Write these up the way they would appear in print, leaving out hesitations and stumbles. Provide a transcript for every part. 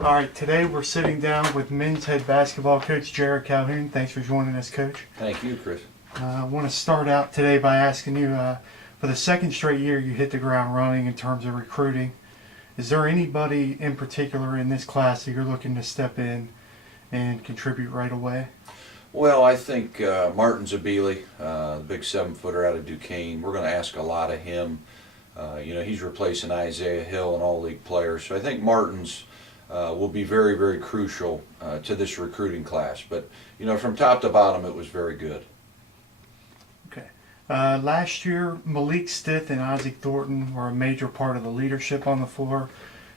All right, today we're sitting down with men's head basketball coach Jerrod Calhoun. Thanks for joining us, Coach. Thank you, Chris. I want to start out today by asking you, for the second straight year you hit the ground running in terms of recruiting. Is there anybody in particular in this class that you're looking to step in and contribute right away? Well, I think Martin Zabili, the big 7-footer out of Duquesne, we're going to ask a lot of him. He's replacing Isaiah Hill, an all-league player. So I think Martin's will be very, very crucial to this recruiting class. But, from top to bottom, it was very good. Okay. Last year, Malik Stith and Isaac Thornton were a major part of the leadership on the floor.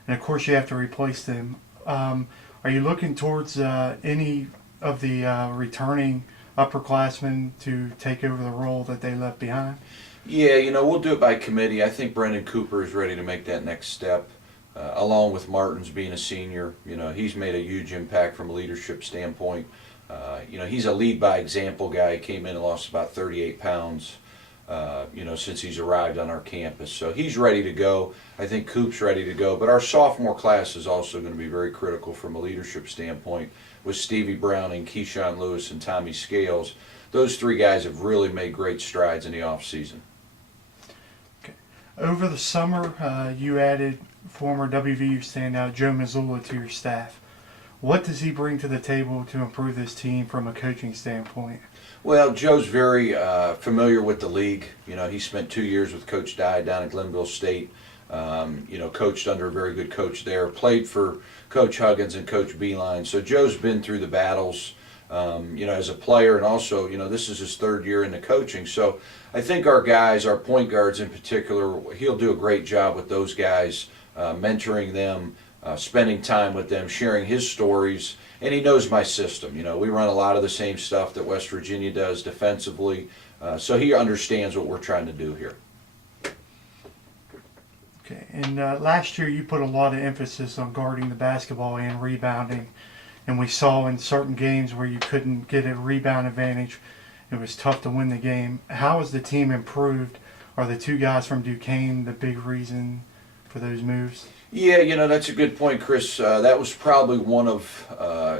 And, of course, you have to replace them. Are you looking towards any of the returning upperclassmen to take over the role that they left behind? Yeah, we'll do it by committee. I think Brendan Cooper is ready to make that next step, along with Martin's being a senior. He's made a huge impact from a leadership standpoint. He's a lead-by-example guy. He came in and lost about 38 pounds, since he's arrived on our campus. So he's ready to go. I think Coop's ready to go. But our sophomore class is also going to be very critical from a leadership standpoint with Stevie Browning, Keyshawn Lewis, and Tommy Scales. Those three guys have really made great strides in the offseason. Okay. Over the summer, you added former WVU standout Joe Mazzulla to your staff. What does he bring to the table to improve this team from a coaching standpoint? Well, Joe's very familiar with the league. He spent 2 years with Coach Dye down at Glenville State. Coached under a very good coach there. Played for Coach Huggins and Coach Beeline. So Joe's been through the battles, as a player, and also, this is his third year in the coaching. So I think our guys, our point guards in particular, he'll do a great job with those guys, mentoring them, spending time with them, sharing his stories, and he knows my system. We run a lot of the same stuff that West Virginia does defensively, so he understands what we're trying to do here. Okay. And last year you put a lot of emphasis on guarding the basketball and rebounding, and we saw in certain games where you couldn't get a rebound advantage, it was tough to win the game. How has the team improved? Are the two guys from Duquesne the big reason for those moves? Yeah, that's a good point, Chris. That was probably one of,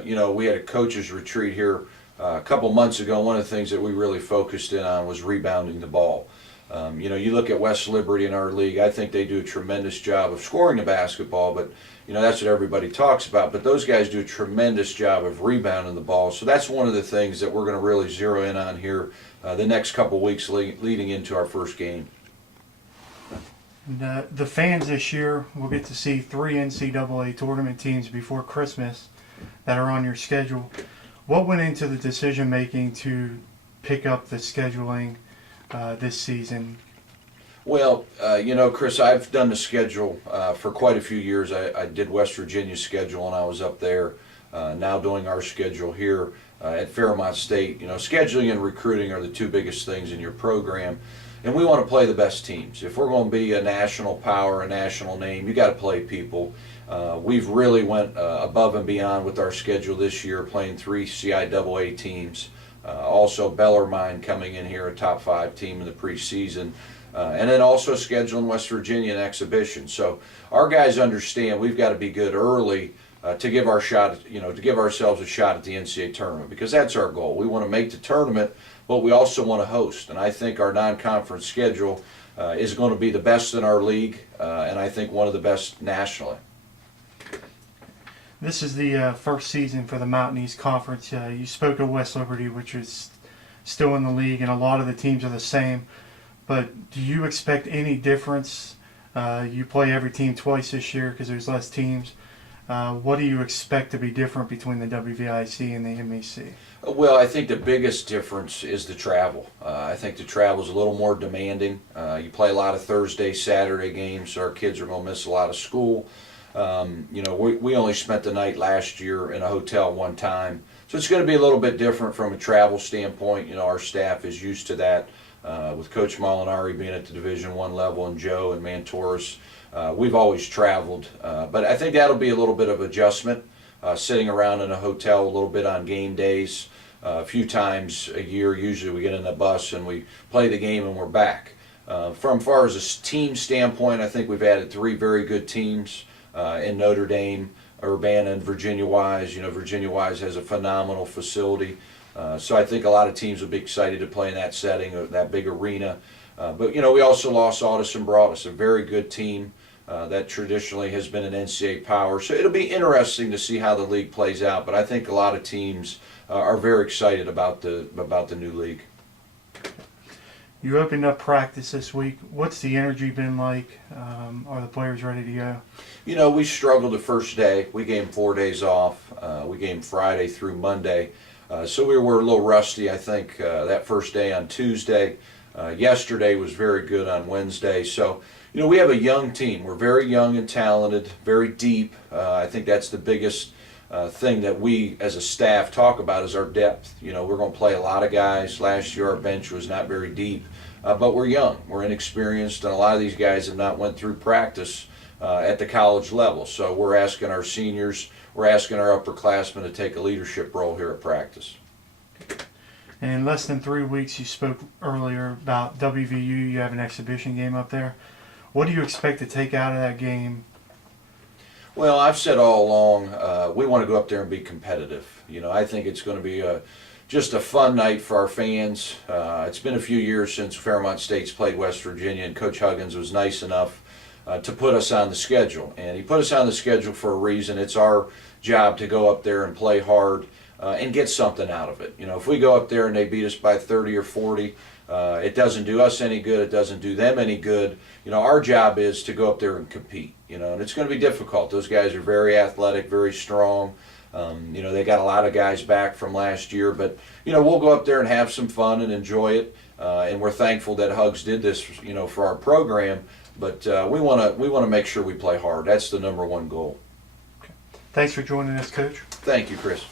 we had a coaches retreat here a couple months ago. One of the things that we really focused in on was rebounding the ball. You look at West Liberty in our league, I think they do a tremendous job of scoring the basketball, but, that's what everybody talks about. But those guys do a tremendous job of rebounding the ball. So that's one of the things that we're going to really zero in on here the next couple weeks leading into our first game. And, the fans this year will get to see 3 NCAA tournament teams before Christmas that are on your schedule. What went into the decision making to pick up the scheduling this season? Well, Chris, I've done the schedule for quite a few years. I did West Virginia's schedule when I was up there. Now doing our schedule here at Fairmont State. Scheduling and recruiting are the two biggest things in your program. And we want to play the best teams. If we're going to be a national power, a national name, you got to play people. We've really went above and beyond with our schedule this year, playing 3 CIAA teams. Also Bellarmine coming in here, a top 5 team in the preseason. And then also scheduling West Virginia an exhibition. So our guys understand we've got to be good early to give our shot, to give ourselves a shot at the NCAA tournament, because that's our goal. We want to make the tournament, but we also want to host. And I think our non-conference schedule is going to be the best in our league, and I think one of the best nationally. This is the first season for the Mountain East Conference. You spoke of West Liberty, which is still in the league, and a lot of the teams are the same. But do you expect any difference? You play every team twice this year because there's less teams. What do you expect to be different between the WVIC and the MEC? Well, I think the biggest difference is the travel. I think the travel is a little more demanding. You play a lot of Thursday, Saturday games, so our kids are going to miss a lot of school. We only spent the night last year in a hotel one time. So it's going to be a little bit different from a travel standpoint. Our staff is used to that. With Coach Molinari being at the Division I level and Joe and Mantoris, we've always traveled. But I think that'll be a little bit of adjustment, sitting around in a hotel a little bit on game days. A few times a year, usually we get in a bus and we play the game and we're back. From far as a team standpoint, I think we've added 3 very good teams in Notre Dame, Urbana and Virginia Wise. You know, Virginia Wise has a phenomenal facility. So I think a lot of teams will be excited to play in that setting, that big arena. But, you know, we also lost Aldous and Broadus, a very good team that traditionally has been an NCAA power. So it'll be interesting to see how the league plays out. But I think a lot of teams are very excited about the new league. You opened up practice this week. What's the energy been like? Are the players ready to go? You know, we struggled the first day. We gave them 4 days off. We gave them Friday through Monday. So we were a little rusty, I think, that first day on Tuesday. Yesterday was very good on Wednesday. So, you know, we have a young team. We're very young and talented, very deep. I think that's the biggest thing that we as a staff talk about is our depth. You know, we're going to play a lot of guys. Last year our bench was not very deep, but we're young. We're inexperienced, and a lot of these guys have not went through practice at the college level. So we're asking our seniors, we're asking our upperclassmen to take a leadership role here at practice. And in less than 3 weeks, you spoke earlier about WVU. You have an exhibition game up there. What do you expect to take out of that game? Well, I've said all along, we want to go up there and be competitive. You know, I think it's going to be just a fun night for our fans. It's been a few years since Fairmont State's played West Virginia, and Coach Huggins was nice enough to put us on the schedule. And he put us on the schedule for a reason. It's our job to go up there and play hard and get something out of it. You know, if we go up there and they beat us by 30 or 40, it doesn't do us any good. It doesn't do them any good. You know, our job is to go up there and compete. You know, and it's going to be difficult. Those guys are very athletic, very strong. You know, they got a lot of guys back from last year. But, you know, we'll go up there and have some fun and enjoy it. And we're thankful that Hugs did this, you know, for our program. But we want to make sure we play hard. That's the #1 goal. Okay. Thanks for joining us, Coach. Thank you, Chris.